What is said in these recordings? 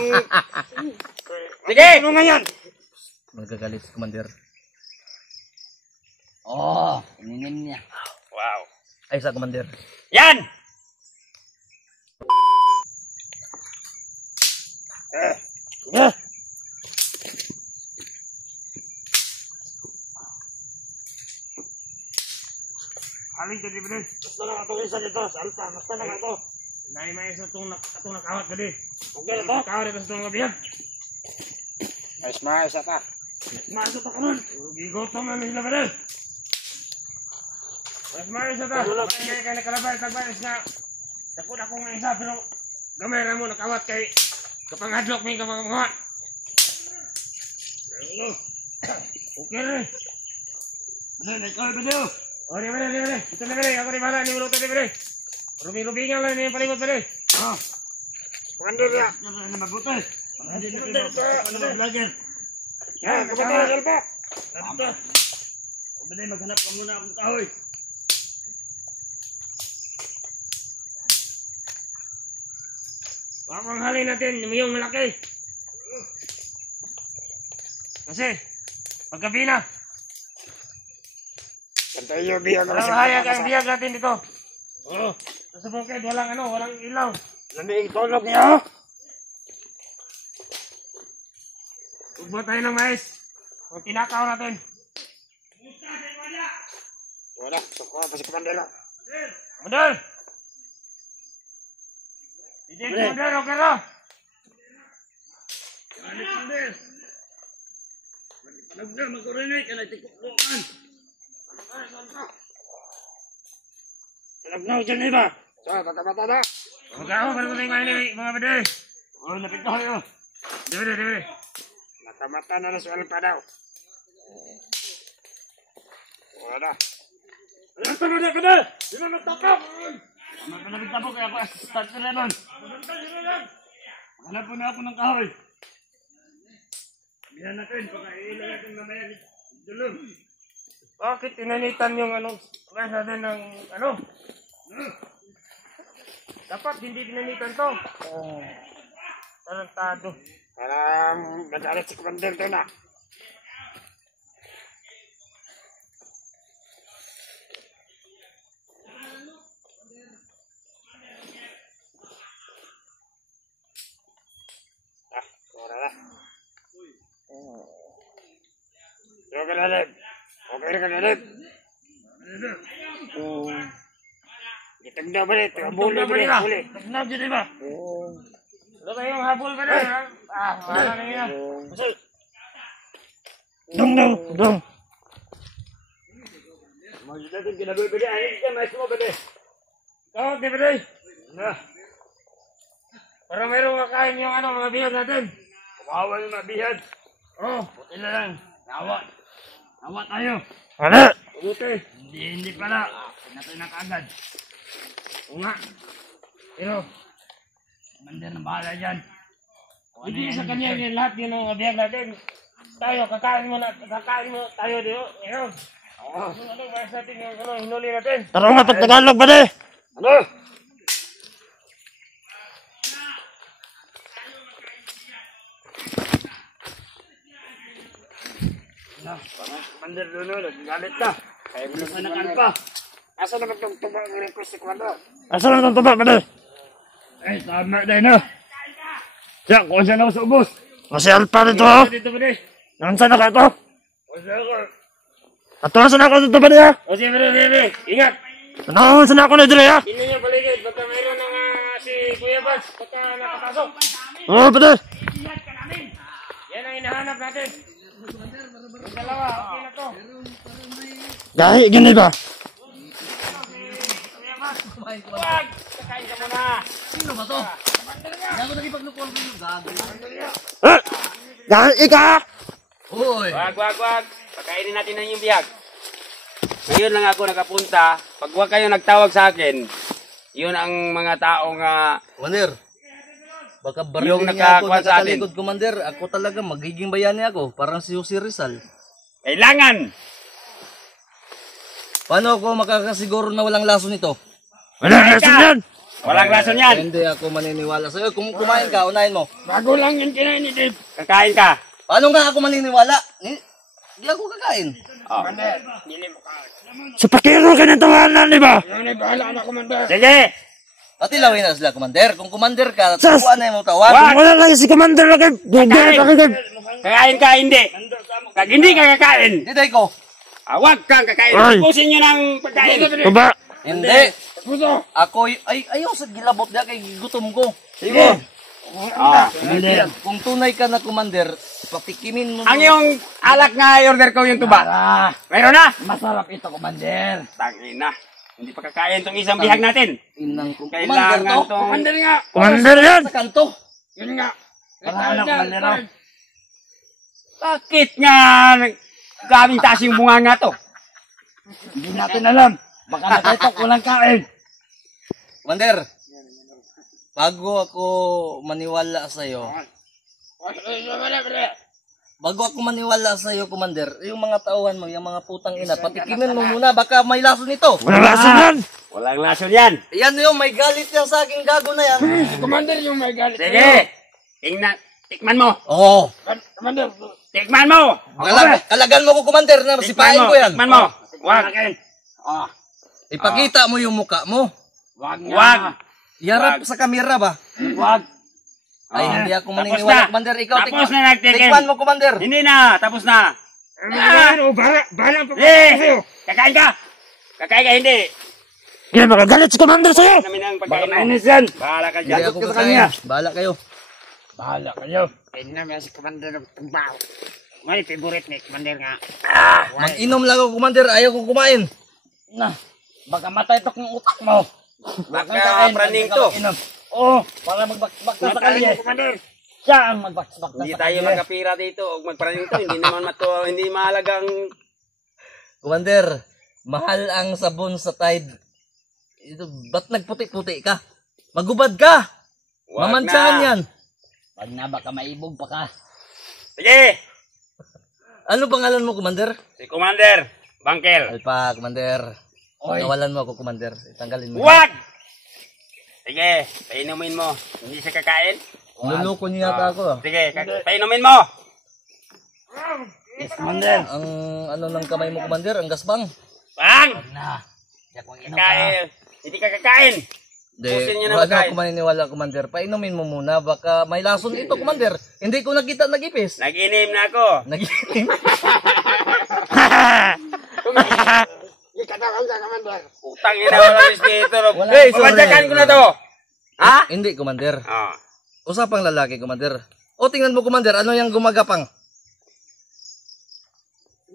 Sige! Ano nga yan? Magagalit si Commander. Oh, ininin niya. Wow. Ay, sa Commander. Yan! Aling tadi bener. Basta na ato isa dito, salta, basta na ato. Nay may isa tong nakawat gadi. Okay na to. Kawat dito sa tong gabihan. Ay sma isa ta. Sma isa ta karon. Gigotom na nila bener. Ay sma isa ta. Kaya kay nakalabay tagbay na. Dako na kong isa pero gamay ra mo nakawat kay kapangadlok mi mga. Okay rin. Bener, ikaw bener. Oh, di mana. Itu ni mana? Aku di mana? Ni mulut ni mana? Rumi-ruminya lah ni paling buat mana? Oh. Pandai dia. Jangan mabutai. Pandai dia belajar. Ya, kebetulan selpa. Apa? Pandai maghanap ka muna akong kahoy. Papanghalin natin yung malaki. Kasi, paggabi na. Kantay yung biyag. Hayag ang biyag natin dito. Oo. Sa bukid, walang ilaw. Lamig tulog niya. Ugbo tayo ng mais. Kung tinakaw natin. Wala, suko pa si Commander. Commander! Hindi, Commander, okay na. Commander! Magkurinig ka na tikuklukan. Nagnaw dyan iba. So, bata-bata na. Magkakaw, baru na yung mga bade. Oh, lapit na kayo. Dibere. Mata-mata na na suwal pa daw. Wala. Alam pa na ka na. Di na magtakap. Magpanabig tapok kaya ako assistant ka naman. Hanap po na ako ng kahoy. Bihan natin, pagkailan natin mamaya ni Dulong. Bakit inanitan yung kaya natin ng dapat hindi pinanitan to. Tarantado. Parang madalit si Commander to na. Wala na. Okay na rin. Okay ka na rin. Itagda ba rin? Habol ba rin? Tagda dyan ba? Ano kayong habol ba rin? Wala na yun. Dong. Maksud natin kinaboy ba rin? Anin ka, mais mo ba rin? Ikaw, di ba rin? Para mayroong kakain yung mga bihad natin. Kumawa yung mga bihad. Oo, puti na lang. Nawa tayo. Ano? Puti. Hindi pala. Pinatay na kaagad. Oo nga. Pero, Commander na bahala dyan. Hindi sa kanya yung lahat yun ang bihag natin. Tayo, kakain mo tayo dito. Ngayon. Ano ba sa atin yung hinuli natin? Tara nga, pagtagalog ba de? Ano? Commander Luno, nagagalit na. Kaya mo nang anakan pa. Asa naman itong tuba ng request si Commander? Asa naman itong tuba ba de? Ay, tama din na. Siya, kung siya na sa ubos. Kasi alpa dito ha? Dito ba de? Nansan na ka ito? Kasi ako. Atuasan ako dito ba de ha? O sige, bere. Ingat. Nansan ako na dito ha? Hindi niyo paligid. Baka mayroon ng si Kuya Bas. Baka nakapasok. Oo ba de? Yan ang hinahanap natin. Yung dalawa, okay na to. Gahi, gini ba? Huwag! Kakain ka muna! Sino ba to? Gago na ipaglukol ko yung gago. Gahi, ika! Uy! Wag! Pakainin natin na yung biyag. Ngayon lang ako nakapunta. Pag wag kayo nagtawag sa akin, yun ang mga taong Commander, baka yung baril niya ako nakakuha sa atin. nakatalikod, Commander. Ako talaga magiging bayani ako. Parang si Jose Rizal. kailangan! Paano ako makakasiguro na walang laso nito? Wala, lason yan! Walang rason yan. Hindi ako maniniwala sa'yo. Kung kumain ka, unahin mo. Bago lang yung kinain ni Dave. Kakain ka. Paano nga ako maniniwala? Hindi ako kakain. Oh. Sa pakiro ka ng tawanan, di ba? Yan ay bahala na, Commander. Sige. Patilawin na sila, Commander. Kung Commander ka, Sas! tukuan na yung tawag. Wag! Wala lang si Commander na kayo. Kakain ka, hindi. Kag hindi ka kakain. Hindi ko. Huwag kang kakain. Ay. Pusin nyo ng pagkain. Baba. Hindi. Puso. Ako, ayaw sa gilabot niya kay gutom ko. Sige. Kung tunay ka na, Commander, patikimin mo. Ang yung alak nga order ko yung tuba. Meron na. Masarap ito, Commander. Tangin na. Hindi pa kakain tong isang bihag natin. Inang kong Commander Kailangan to. tong... Commander nga. Commander yan. Sa kanto. Yun nga. Para Commander. Bakit nga gawing taas yung bunga nga to? Hindi natin alam. Baka nakaitok, walang kain. Commander, bago ako maniwala sa'yo, Commander, yung mga tauhan mo, yung mga putang ina, patikimin mo muna, baka may lason nito. Wala lason yan. Walang lason yan. Yan yung may galit yan sa aking gago na yan. Commander yung may galit. Sige. Tingnan. Tikman mo. Oo. Commander. Tikman mo. Kalagan mo ko, Commander, na sipain ko yan. Tikman mo. Wag. Ipakita mo yung muka mo. Wag. Yarap sa kamera ba? Wag. Ay, hindi ako Tapos maniniwala, na. Commander. Ikaw, Tapos na nagtikim. tikman mo, Commander. Hindi na. Tapos na. Bahala pa. Kakain ka. Kakain ka, hindi. Kaya magagalit si Commander sa'yo. Namin ang pagkain mo. Bahala ka Hindi dyan. ako kakain. Bahala kayo. Bahala kayo. Kaya namin si Commander ng tumbaw. May favorite ni Commander nga. Mag-inom lang ako, Commander. Ayaw ko kumain. Na, baka matay tok ng utak mo. Baka praning to. Oo, para magbaksbak na sa kanya. Commander. Siya ang magbaksbak na Hindi sa tayo kanya. magkapira dito o magpraning to. Hindi naman hindi mahalagang... Commander, mahal ang sabon sa Tide. Ito, ba't nagputi-puti ka? Magubad ka! Wag Mamantsahan na. yan. Pag na baka maibog pa ka. Sige. Ano pangalan mo, Commander? Si Commander. Bangkel. Alpa, Commander. Nawalan mo ako, Commander. Itanggalin mo. Wag! Sige, painumin mo. Hindi siya kakain? Luloko niya yata ako. Sige, painumin mo. Yes, Commander. Ang ano ng kamay mo, Commander? Ang gasbang. Bang! Na. Siya kung inom ka. Kakain. Hindi ka kakain. Pusin niyo na Wala magkain. ako maniniwala, Commander. Painumin mo muna. Baka may lason ito, Commander. Hindi ko nakita nagipis. Nag-inim na ako. Nagiinim. Utang ina wala respeto. Hey, sorry. Pamadyakan ko na to. Ha? Hindi, Commander. Oh. Usapang lalaki, Commander. O, tingnan mo, Commander. Ano yung gumagapang?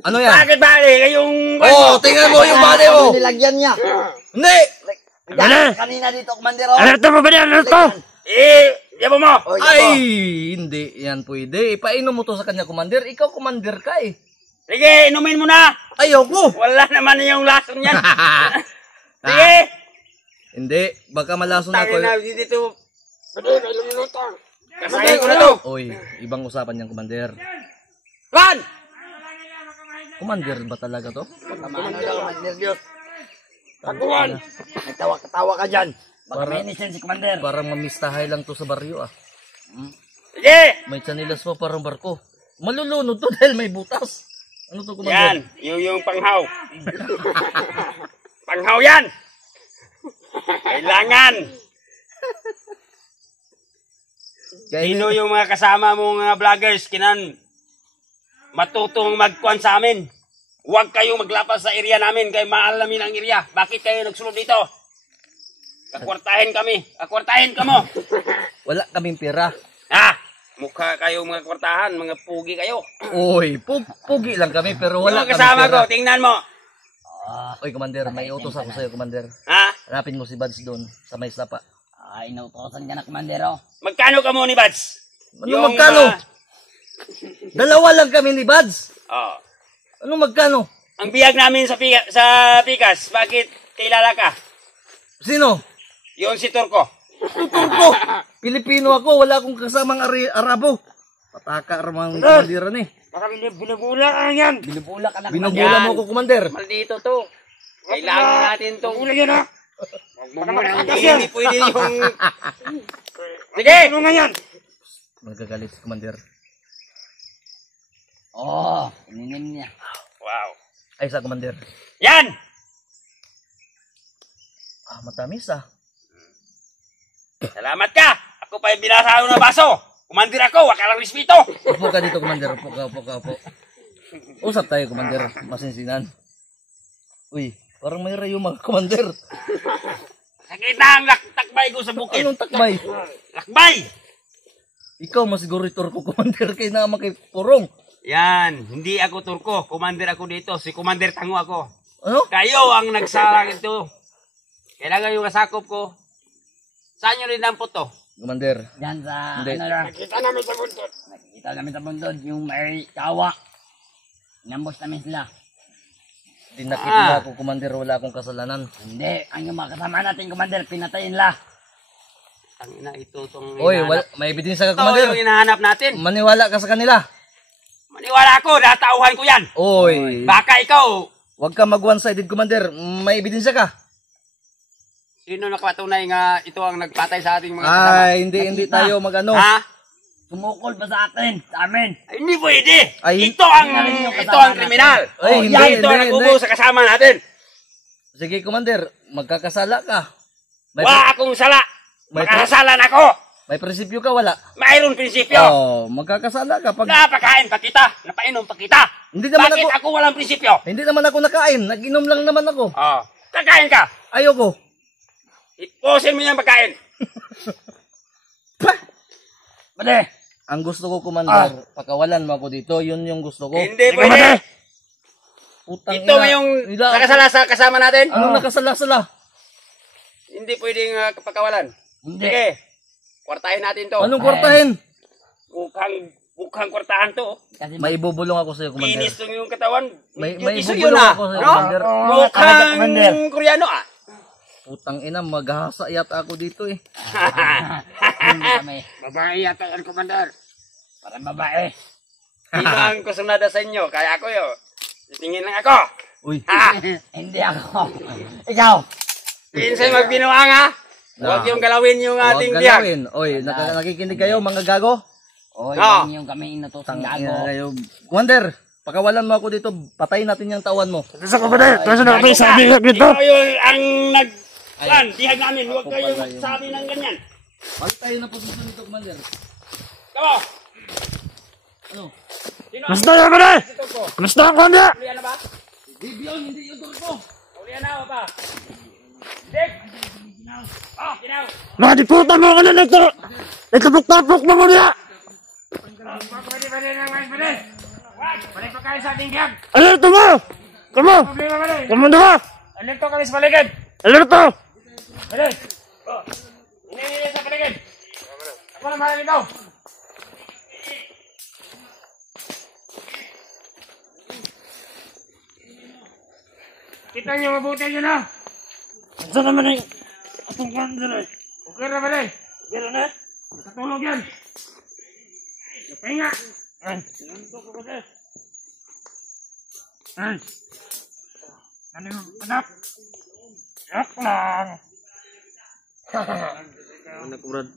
Ano yan? Bakit bali? Kayong... Oh, tingnan mo yung body mo. Nilagyan niya. Hindi! Ano? Kanina dito, Commander. Oh. Alerto mo ba niya? Alerto? Yabo mo. Oh, Ay, hindi yan pwede. Ipainom mo to sa kanya, Commander. Ikaw, Commander ka eh. Sige, inumin mo na. Ayoko. Wala naman yung lason yan. Sige. Hindi, baka malason ako. Tangin na dito. Kasayin ko na to. Oy, ibang usapan yan, Commander. Ran! Commander ba talaga to? Tamaan daw, Commander. Taguan. May tawa ka dyan. Baka Para- may inisin si Commander. Parang mamistahay lang to sa baryo ah. Sige. May chanilas pa parang barko. Malulunod to dahil may butas. Ano to, Yan. Commander? Yung panghaw. Panghaw yan. Kailangan. Sino yung mga kasama mong mga vloggers kinan matutong magkuhan sa amin? Huwag kayong maglapas sa area namin kay mahal namin ang area. Bakit kayo nagsunod dito? Kakwartahin kami. Kakwartahin ka mo. Wala kaming pera. Ha? Mukha kayo mga kwartahan. Mga pugi kayo. Oy, pugi lang kami pero wala Yung kaming kasama pera. ko, tingnan mo. Oy, Commander, may utos ako sa'yo, Commander. Ha? Hanapin mo si Buds doon sa may sapa. Ay, inutosan ka na, Commander. Oh. Magkano ka mo ni Bats? Ano magkano? Dalawa lang kami ni Buds. Oh. Ano magkano? Ang biyag namin sa Pikas, bakit kilala ka? Sino? Yung si Turko. Turko. Pilipino ako, wala akong kasamang Arabo. Pataka ramang kumandiran eh. Baka binubula ka yan. Binubula ka na, Binubula mo ko, Commander. Maldito to. Kailangan natin tong... Bula yan ha. Baka makatakas yan. Hindi pwede yung... Sige! Ano nga yan? Magagalit si Commander. Oo, ininim niya. Wow. Ay, sa Commander. Yan! Matamis Salamat ka! Ako pa yung binasa na baso. Kumandir ako, wag ka lang respeto. Upo ka dito, Commander. Upo ka. Usap tayo, Commander. Masinsinan. Uy, parang may rayo mga Commander. Nakita ang takbay ko sa bukid. Anong takbay? Lakbay! Ikaw masiguro turko, Commander, kay naman kay Purong. Yan, hindi ako turko. Kumandir ako dito. Si Kumandir Tango ako. Ano? Kayo ang nagsarang ito. Kailangan yung kasakop ko. Saan nyo rin ang puto? Commander. Diyan sa, Hindi. ano lang. Nakita namin sa bundot. Nakikita namin sa bundod, yung may kawa. Inambos namin sila. Dinakit mo ako, Commander. Wala akong kasalanan. Hindi, ang yung mga kasama natin, Commander, pinatayin la. Ang ina ito itong Oy, may ebidensya ka, Ito Commander. yung hinahanap natin. Maniwala ka sa kanila. Maniwala ako, datauhan ko yan. Oy, Baka ikaw, wag ka mag one-sided, Commander. May ebidensya ka. sino nakapatunay nga ito ang nagpatay sa ating mga kasama? Ay, hindi tayo magano. Ha? Sumukol pa sa atin, sa amin. Ay, hindi pwede. Ay, ito ang yung ito kasama ang kriminal. Ay, Oh, hindi, yan, ito ang hindi, nag-ubo hindi. sa kasama natin. Sige, Commander. Magkakasala ka. May, Wala akong sala. May- Makasalan ako. may prinsipyo ka, wala. Mayroon prinsipyo. Oh, magkakasala ka. Pag, Napakain pa kita. Napainom pa kita. hindi naman Bakit ako, ako walang prinsipyo? hindi naman ako nakain. Nag-inom lang naman ako. Oh, kakain ka. Ayoko. Ipusin mo yung pagkain. Pwede. Ang gusto ko, Commander, pakawalan mo ako dito. Yun yung gusto ko. Hindi pwede. Putang Ito yung Ila- nakasala sa kasama natin. Anong nakasala-sala? Hindi pwedeng pagkawalan. Hindi. Sige. Kwartahin natin to. Anong kwartahin? Mukhang kwartahan to. Kasi May ibubulong ako sa'yo, Commander. Kinis tong yung katawan. May Medyo ibubulong yun ah. ako sa'yo, No? Commander. Mukhang Koreano ah. Putang ina, maghahasa yata ako dito eh. kami. Babae yata yan, Commander. Parang babae. Sino ang kusunada sa inyo? Kaya ako yun. Tingin lang ako. Uy, Ha? Hindi ako. Ikaw. Pinsay magbinuang ha. Huwag yung galawin yung huwag ating biyag. galawin. Oy, nakikinig kayo, mga gago? O, Ah. yan yung kami inutosang Tangina gago. kayo. Commander, pakawalan mo ako dito. Patayin natin yung tawan mo. Sa kapatid, kasi na kami sa bihag dito. Ikaw yung ang dihag namin. Huwag kayong sabi ng ganyan. Bakit tayo na posisyon dito, Commander? Kamo. Ano? Sino ang Kamusta yan, pare? ito ko? Kamusta ang kanya? Ulian na ba? Bibiyon, hindi yung turko. Ulian na ba? Dick! Oh, ginaw! Nakadiputan mo ako na nito. Nagtapok-tapok mo muna. Pwede na guys, pwede! Pwede pa kayo sa ating biyag! Alerto mo. Kamu. Problema pwede! Kamundo ka. Alito kami sa paligid! Alerto. Pwede! Oh, hindi sa paligid! Ako na mahal ikaw! Kita niyo mabuti yun ha! Saan naman yung atong kandil eh? Okay na pwede! Okay na? Katulog yan! Pahinga! Ay. Sinuntok ko kasi! Ay. Ano yung anak? Yak lang. Anak, Brad.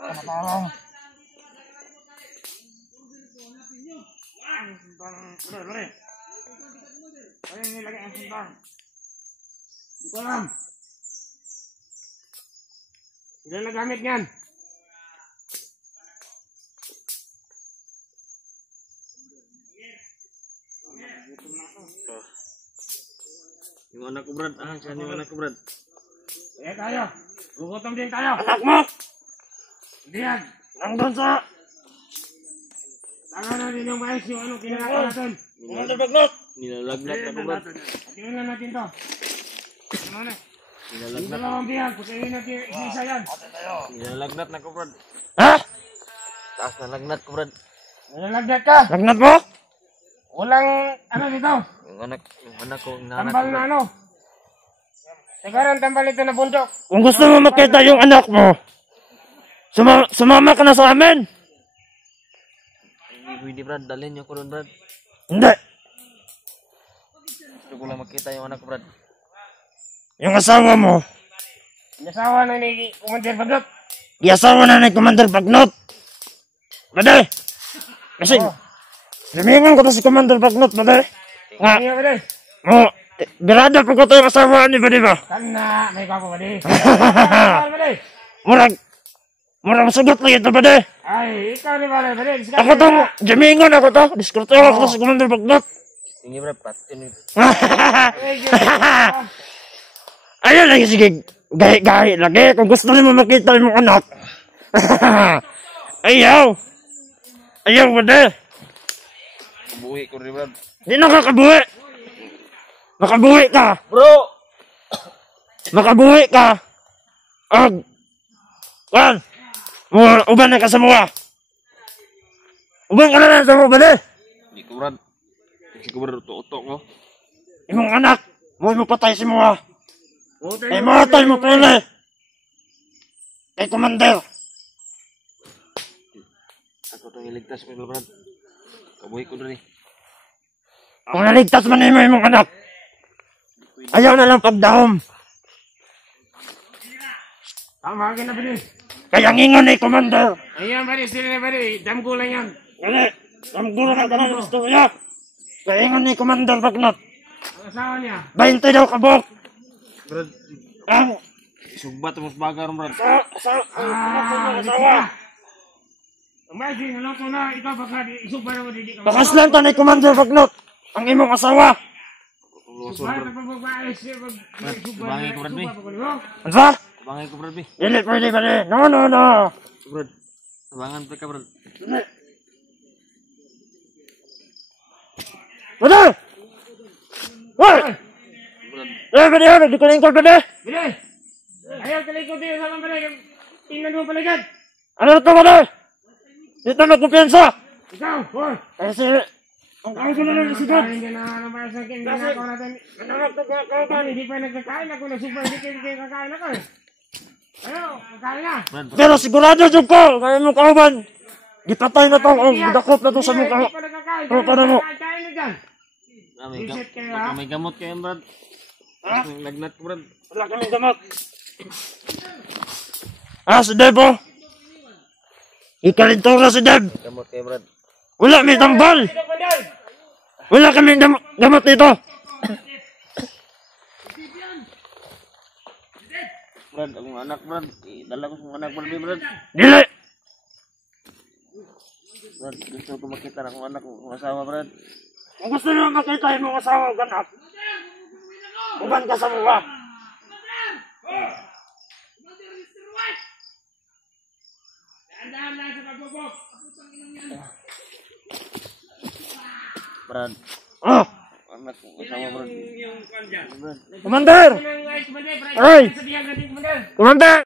Kamatawang. Sumbang, pare. Ano yung nilagay ang sumbang? Hindi ko alam. Sila nagamit niyan. Yung anak ko, Brad. Saan yung anak ko, Brad? Kaya tayo. Gugutom din tayo. Anak mo. Hindi yan. Nandun sa. Tama natin yung mais yung anong kinakain natin. Commander Bagnot. Nilalagnat ako, Brad. Tingnan na natin to. Ano na? Yung dalawang bihag. Pagkain natin yung isa yan. Nilalagnat na ko, Brad. Ha? Taas na lagnat ko, Brad. Nalagdat ka. Lagnat mo? Walang ano dito. Yung anak ko, Tambal na ano. Siguro tambal ito na bundok. Kung gusto mo makita yung anak mo, sumama ka na sa amin. Hindi pwede, Brad. Dalhin niyo ko doon, Brad. Hindi. Gusto ko lang makita yung anak ko, Brad. Yung asawa mo, Nasawa na ni Commander Bagot. yung asawa na ni Commander Bagnot. Bade! Kasi, lumingan ko to si Commander Bagnot, bade. Nga, Ano ba din? mo, birada pa ko to yung asawa ni, bade ba? Kana, may kapo ba din? Ano ba din? Murang sugot lang ito, bade. Ay, ikaw ni ba din? Ako to, jamingan ako to. Diskurto ako to si Commander Bagnot. Tingin Brad, patin. Ayun lagi, sige. Gahi lagi. Kung gusto niyo makita yung anak. Ayaw. Ayaw, bade. Buhi ko rin Brad. Di nakakabuhi. Makabuhi ka. Bro! Makabuhi ka. Ag. Kan. Uban na ka sa mga. Uban ka na lang sa mga, bade. Hindi ko Brad. Kasi ko Brad, utok ko. Imong anak. Mo patay si mga. Ay matay mo pala. Kay Commander. Ako itong iligtas ko Brad. Kabuhi ko rin. Kung naligtas man mo imong anak. Ayaw na lang pagdahom. Tama ka na ba din? Kaya ngingon ni Commander. Ayan ba din, sila na ba din? Damgo lang yan. Gali. Ang gulo na ganun gusto niya. Kaya ngingon ni Commander Bagnot. Ang asawa niya. 20 daw kabok. Brad, Ang sugbat mo sa bagar Brad. asawa. Imagine, alam ko na, ikaw baka isuba na mo di ka. Bakas lang ta ni Commander Bagnot. Ang imong asawa. Suba na pagbabae siya. Bangay ko Brad, be. Ano ba? Bangay ko Brad, be. Dili pwede ba ni? No. Brad, tabangan pa ka Brad. Wala! Wala! Pwede, di ko na ingkol pwede. Bili! Ayaw, talikod din sa mga balik. Tingnan mo pala dyan. Ano ito pwede? Dito magkumpiyansa. Ikaw, boy. Kasi, ang kaya ko na lang isigod. Kain ka na naman sa akin. Ginagawa natin. Hindi pa nagkakain ako na super. Hindi kayo kakain ako eh. Ano, kakain na. Pero sigurado dyan ko, kaya mo kauban. Gipatay na to, o gidakop na to sa mukha. Hindi pa nagkakain. Pero paano mo? Kain na dyan. Reset kayo ha. May gamot kayo Brad. Ha? Nagnat ko Brad. Wala kami gamot. Si Deb oh. Ikalintura si Deb. Gamot kayo Brad. Wala may tambal. Ito pa dyan. Wala kami gamot dito. Brad, akong anak Brad. Dala ko sa anak Brad, Brad. Dili. Brad, gusto ko makita na akong anak kong asawa Brad. Kung gusto nyo makita yung mga asawa ganak, uban ka sa mukha. Dahan lang sa pagbubok. Brad, Oh, anak kong asawa Brad. Yung kwan dyan. Brad. Commander! Commander. Aray! Sabihan natin, Commander. Commander!